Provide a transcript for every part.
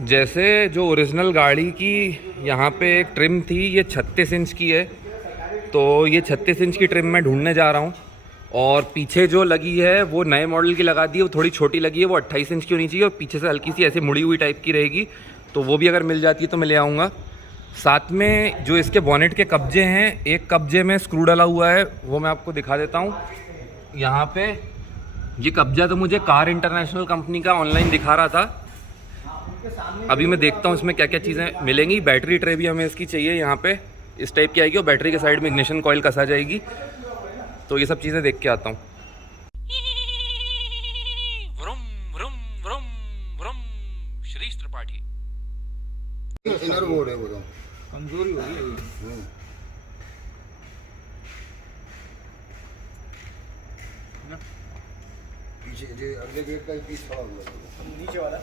जैसे जो ओरिजिनल गाड़ी की यहाँ पे एक ट्रिम थी, ये 36 इंच की है, तो ये 36 इंच की ट्रिम मैं ढूंढने जा रहा हूँ। और पीछे जो लगी है वो नए मॉडल की लगा दी है, वो थोड़ी छोटी लगी है, वो 28 इंच की होनी चाहिए और पीछे से हल्की सी ऐसे मुड़ी हुई टाइप की रहेगी, तो वो भी अगर मिल जाती है तो मैं ले आऊँगा। साथ में जो इसके बॉनेट के कब्जे हैं, एक कब्जे में स्क्रू डाला हुआ है, वो मैं आपको दिखा देता हूँ। यहाँ पे ये कब्जा तो मुझे कार इंटरनेशनल कंपनी का ऑनलाइन दिखा रहा था। अभी मैं देखता हूँ इसमें क्या क्या चीज़ें मिलेंगी। बैटरी ट्रे भी हमें इसकी चाहिए, यहाँ पे इस टाइप की आएगी और बैटरी के साइड में इग्निशन कॉइल कसा जाएगी। तो ये सब चीज़ें देख के आता हूँ। श्रीश त्रिपाठी इनर बोर्ड है वो तो कमजोरी हो गई है। पीछे जो अगले गेट का पीस खड़ा हुआ है नीचे वाला।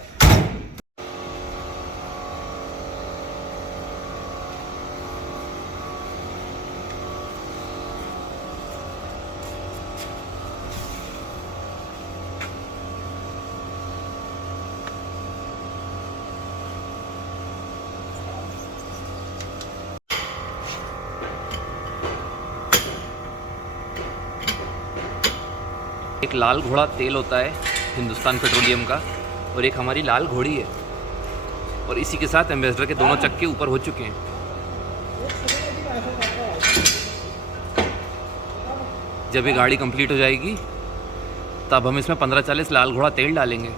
एक लाल घोड़ा तेल होता है हिंदुस्तान पेट्रोलियम का, और एक हमारी लाल घोड़ी है, और इसी के साथ एम्बेसडर के दोनों चक्के ऊपर हो चुके हैं। जब ये गाड़ी कंप्लीट हो जाएगी तब हम इसमें 15-40 लाल घोड़ा तेल डालेंगे।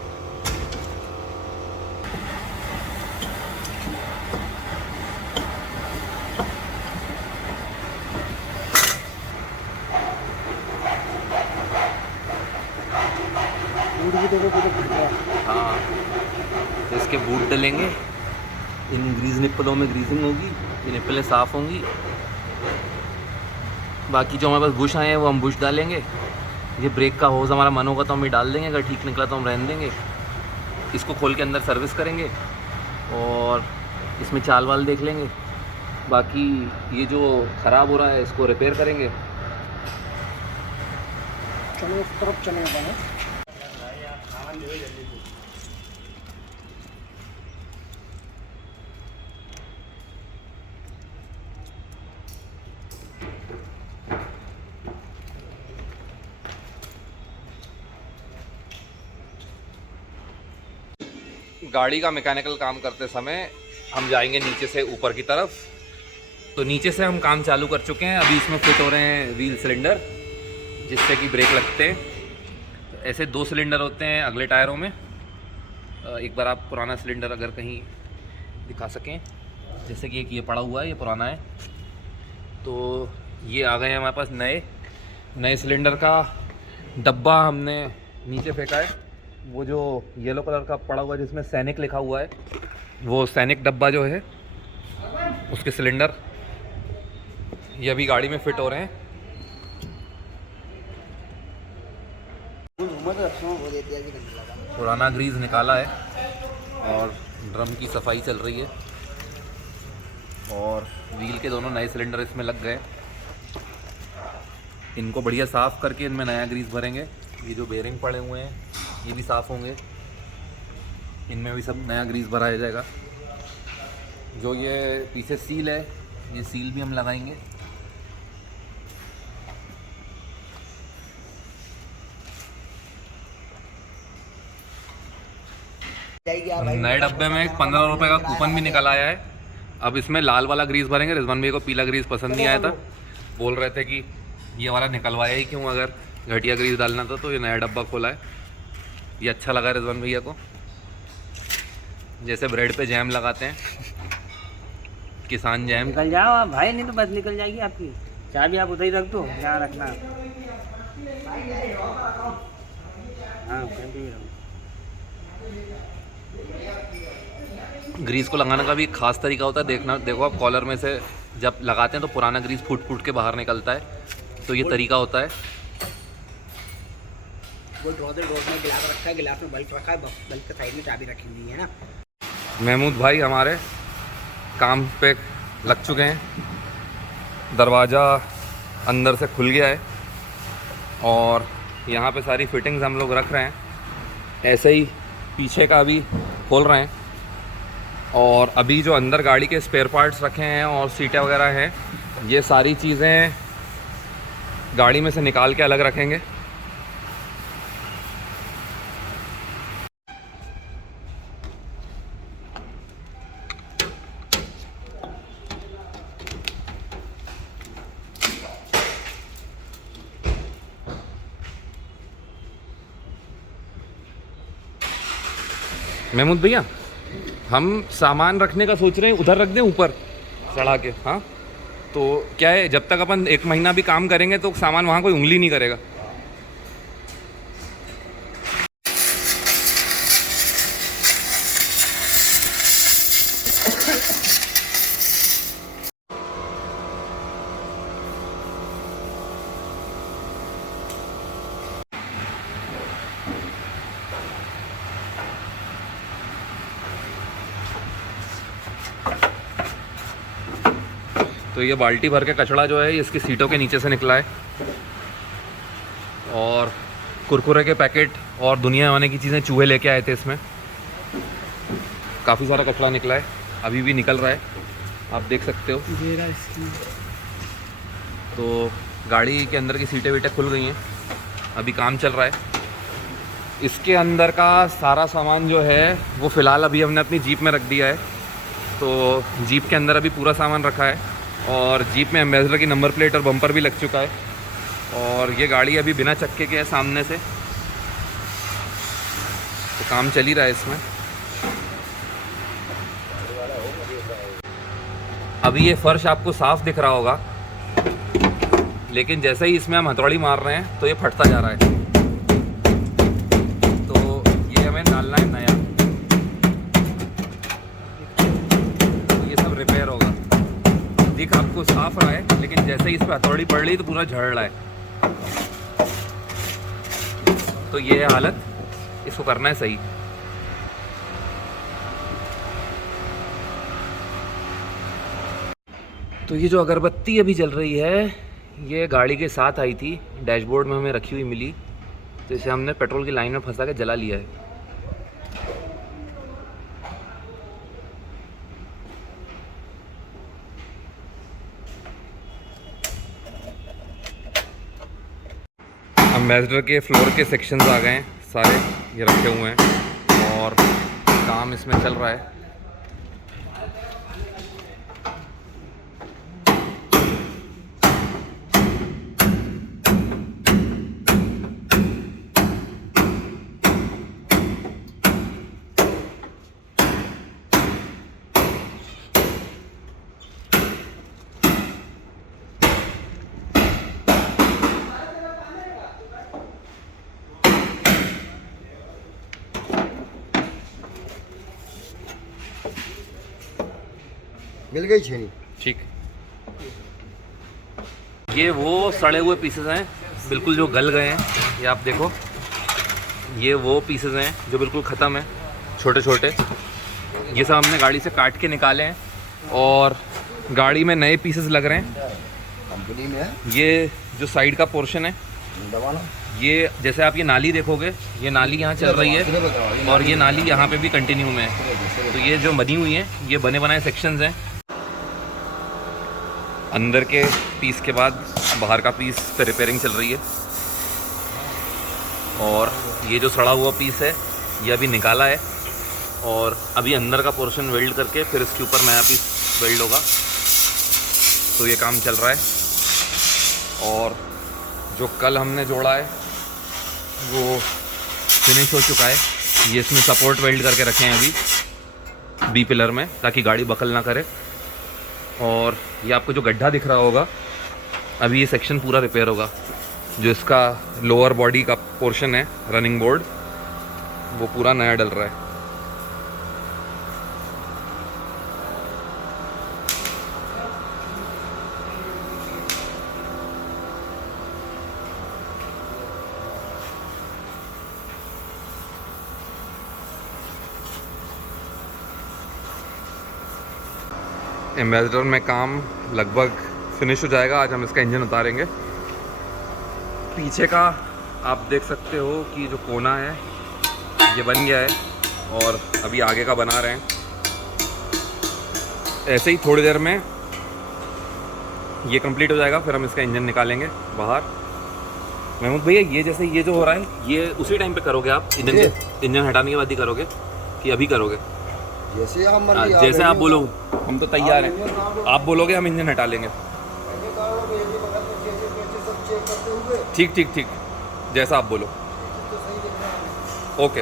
हाँ, तो इसके बूट डलेंगे, इन ग्रीज निप्पलों में ग्रीजिंग होगी, ये निप्पलें साफ़ होंगी। बाकी जो हमारे पास बुश आए हैं वो हम बुश डालेंगे। ये ब्रेक का होज़ हमारा मन होगा तो हम ये डाल देंगे, अगर ठीक निकला तो हम रहने देंगे। इसको खोल के अंदर सर्विस करेंगे और इसमें चाल वाल देख लेंगे। बाकी ये जो ख़राब हो रहा है इसको रिपेयर करेंगे। चलो उस तरफ चले जाए। गाड़ी का मैकेनिकल काम करते समय हम जाएंगे नीचे से ऊपर की तरफ। तो नीचे से हम काम चालू कर चुके हैं। अभी इसमें फिट हो रहे हैं व्हील सिलेंडर, जिससे कि ब्रेक लगते हैं। तो ऐसे 2 सिलेंडर होते हैं अगले टायरों में। एक बार आप पुराना सिलेंडर अगर कहीं दिखा सकें, जैसे कि एक ये पड़ा हुआ है, ये पुराना है। तो ये आ गए हैं हमारे पास नए सिलेंडर का डब्बा हमने नीचे फेंका है। वो जो येलो कलर का पड़ा हुआ है जिसमें सैनिक लिखा हुआ है, वो सैनिक डब्बा जो है उसके सिलेंडर ये अभी गाड़ी में फिट हो रहे हैं। पुराना ग्रीस निकाला है और ड्रम की सफाई चल रही है, और व्हील के दोनों नए सिलेंडर इसमें लग गए। इनको बढ़िया साफ़ करके इनमें नया ग्रीस भरेंगे। ये जो बेरिंग पड़े हुए हैं ये भी साफ़ होंगे, इनमें भी सब नया ग्रीस भराया जाएगा। जो ये पीछे सील है, ये सील भी हम लगाएंगे। नए डब्बे में एक 15 रुपये का कूपन भी निकल आया है। अब इसमें लाल वाला ग्रीस भरेंगे। रिजवान भैया को पीला ग्रीस पसंद नहीं आया था, बोल रहे थे कि ये वाला निकलवाया ही क्यों, अगर घटिया ग्रीस डालना था। तो ये नया डब्बा खोला है, ये अच्छा लगा रिजवान भैया को। जैसे ब्रेड पे जैम लगाते हैं, किसान जैम। निकल जाओ आप भाई, नहीं तो बस निकल जाएगी आपकी। चाबी आप उधर ही रख दो, यहाँ रखना। हाँ कहीं भी रहो। ग्रीस को लगाने का भी एक खास तरीका होता है। देखो आप कॉलर में से जब लगाते हैं तो पुराना ग्रीस फूट फूट के बाहर निकलता है, तो ये तरीका होता है। वो डोर में गिलास रखा है, गिलास में बल्ब रखा है, बल्ब के साइड में चाबी रखी हुई है ना। महमूद भाई हमारे काम पे लग चुके हैं। दरवाज़ा अंदर से खुल गया है और यहाँ पे सारी फिटिंग्स हम लोग रख रहे हैं। ऐसे ही पीछे का भी खोल रहे हैं। और अभी जो अंदर गाड़ी के स्पेयर पार्ट्स रखे हैं और सीटें वगैरह हैं, ये सारी चीज़ें गाड़ी में से निकाल के अलग रखेंगे। महमूद भैया, हम सामान रखने का सोच रहे हैं, उधर रख दें ऊपर चढ़ा के? हाँ, तो क्या है, जब तक अपन 1 महीना भी काम करेंगे तो सामान वहाँ कोई उंगली नहीं करेगा। तो ये बाल्टी भर के कचड़ा जो है इसकी सीटों के नीचे से निकला है, और कुरकुरे के पैकेट और दुनिया आने की चीज़ें चूहे लेके आए थे। इसमें काफ़ी सारा कचड़ा निकला है, अभी भी निकल रहा है, आप देख सकते हो। तो गाड़ी के अंदर की सीटें वीटें खुल गई हैं, अभी काम चल रहा है। इसके अंदर का सारा सामान जो है वो फ़िलहाल अभी हमने अपनी जीप में रख दिया है। तो जीप के अंदर अभी पूरा सामान रखा है, और जीप में एम्बेसडर की नंबर प्लेट और बम्पर भी लग चुका है। और ये गाड़ी अभी बिना चक्के के है सामने से, तो काम चल ही रहा है इसमें। अभी ये फर्श आपको साफ दिख रहा होगा, लेकिन जैसे ही इसमें हम हथौड़ी मार रहे हैं तो ये फटता जा रहा है। तो ये हमें डालना है नया, तो ये सब रिपेयर होगा। दिख आपको साफ रहा है, लेकिन जैसे ही इस पर हथौड़ी पड़ रही तो पूरा झड़ रहा है। तो ये है हालत, इसको करना है सही। तो ये जो अगरबत्ती अभी जल रही है, ये गाड़ी के साथ आई थी, डैशबोर्ड में हमें रखी हुई मिली, तो इसे हमने पेट्रोल की लाइन में फंसा के जला लिया है। एम्बेसडर के फ्लोर के सेक्शंस आ गए हैं सारे, ये रखे हुए हैं और काम इसमें चल रहा है। मिल गई छेनी। ठीक, ये वो सड़े हुए पीसेस हैं बिल्कुल जो गल गए हैं, ये आप देखो, ये वो पीसेस हैं जो बिल्कुल ख़त्म है, छोटे छोटे। ये सब हमने गाड़ी से काट के निकाले हैं, और गाड़ी में नए पीसेस लग रहे हैं कंपनी में है। ये जो साइड का पोर्शन है, दबाना, ये जैसे आप ये नाली देखोगे, ये नाली यहाँ चल रही है, और ये नाली यहाँ पे भी कंटिन्यू में है। तो ये जो बनी हुई है, ये बने बनाए सेक्शंस हैं। अंदर के पीस के बाद बाहर का पीस पे रिपेयरिंग चल रही है, और ये जो सड़ा हुआ पीस है ये अभी निकाला है, और अभी अंदर का पोर्शन वेल्ड करके फिर इसके ऊपर नया पीस वेल्ड होगा। तो ये काम चल रहा है, और जो कल हमने जोड़ा है वो फिनिश हो चुका है। ये इसमें सपोर्ट वेल्ड करके रखे हैं अभी बी पिलर में, ताकि गाड़ी बकल ना करे। और ये आपको जो गड्ढा दिख रहा होगा, अभी ये सेक्शन पूरा रिपेयर होगा। जो इसका लोअर बॉडी का पोर्शन है, रनिंग बोर्ड, वो पूरा नया डल रहा है। एम्बेसडर में काम लगभग फिनिश हो जाएगा। आज हम इसका इंजन उतारेंगे। पीछे का आप देख सकते हो कि जो कोना है ये बन गया है, और अभी आगे का बना रहे हैं। ऐसे ही थोड़ी देर में ये कंप्लीट हो जाएगा, फिर हम इसका इंजन निकालेंगे बाहर। महमूद भैया ये जैसे ये जो हो रहा है ये उसी टाइम पे करोगे आप? इंजन हटाने के बाद ही करोगे कि अभी करोगे? जैसे आप मर्जी, जैसे आप बोलो, हम तो तैयार हैं। आप बोलोगे हम इंजन हटा लेंगे। ठीक ठीक ठीक, जैसा आप बोलो। ओके।